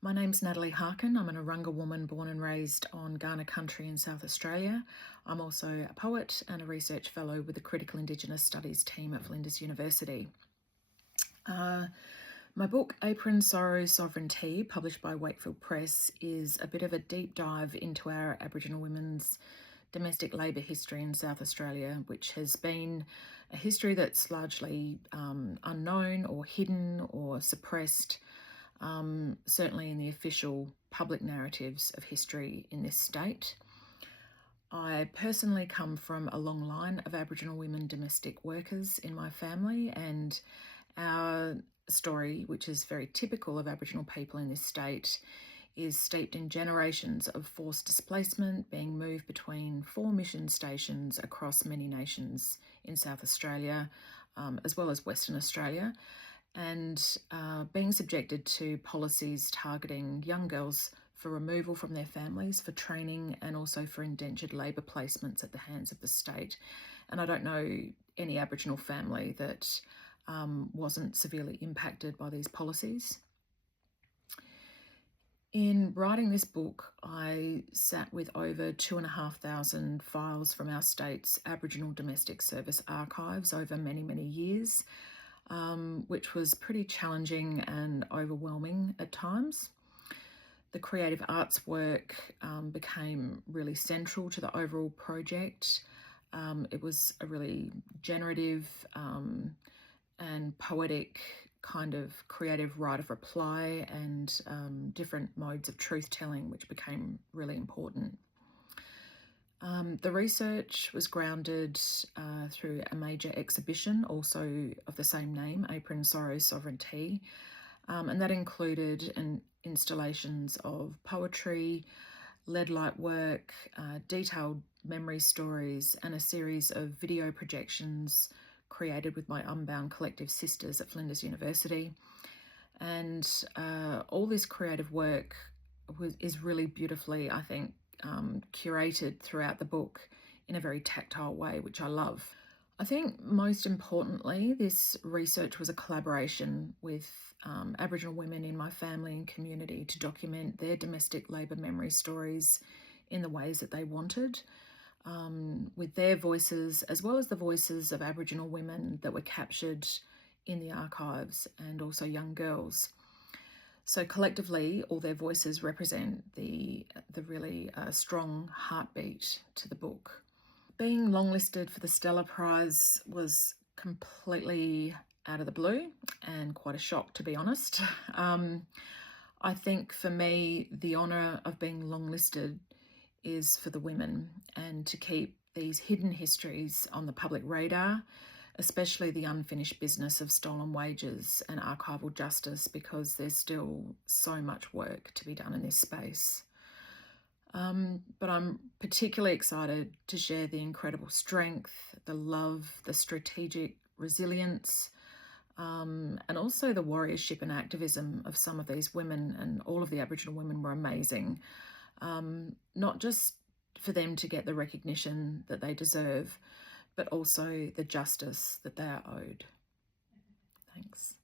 My name's Natalie Harkin. I'm an Arunga woman born and raised on Kaurna country in South Australia. I'm also a poet and a research fellow with the Critical Indigenous Studies team at Flinders University. My book, Apron-Sorrow, Sovereignty, published by Wakefield Press, is a bit of a deep dive into our Aboriginal women's domestic labour history in South Australia, which has been a history that's largely unknown or hidden or suppressed, certainly in the official public narratives of history in this state. I personally come from a long line of Aboriginal women domestic workers in my family, and our story, which is very typical of Aboriginal people in this state, is steeped in generations of forced displacement, being moved between 4 mission stations across many nations in South Australia, as well as Western Australia, and being subjected to policies targeting young girls for removal from their families, for training, and also for indentured labour placements at the hands of the state. And I don't know any Aboriginal family that wasn't severely impacted by these policies. In writing this book, I sat with over 2,500 files from our state's Aboriginal Domestic Service archives over many, many years, which was pretty challenging and overwhelming at times. The creative arts work became really central to the overall project. It was a really generative and poetic kind of creative right of reply and different modes of truth-telling, which became really important. The research was grounded through a major exhibition, also of the same name, Apron-Sorrow, Sovereignty, and that included installations of poetry, lead light work, detailed memory stories, and a series of video projections created with my Unbound collective sisters at Flinders University. And all this creative work is really beautifully, I think, curated throughout the book in a very tactile way, which I love. I think most importantly, this research was a collaboration with Aboriginal women in my family and community to document their domestic labour memory stories in the ways that they wanted, with their voices as well as the voices of Aboriginal women that were captured in the archives and also young girls. So collectively, all their voices represent the really strong heartbeat to the book. Being longlisted for the Stella Prize was completely out of the blue and quite a shock, to be honest. I think for me, the honour of being longlisted is for the women and to keep these hidden histories on the public radar, especially the unfinished business of stolen wages and archival justice, because there's still so much work to be done in this space. But I'm particularly excited to share the incredible strength, the love, the strategic resilience, and also the warriorship and activism of some of these women, and all of the Aboriginal women were amazing. Not just for them to get the recognition that they deserve, but also the justice that they are owed. Thanks.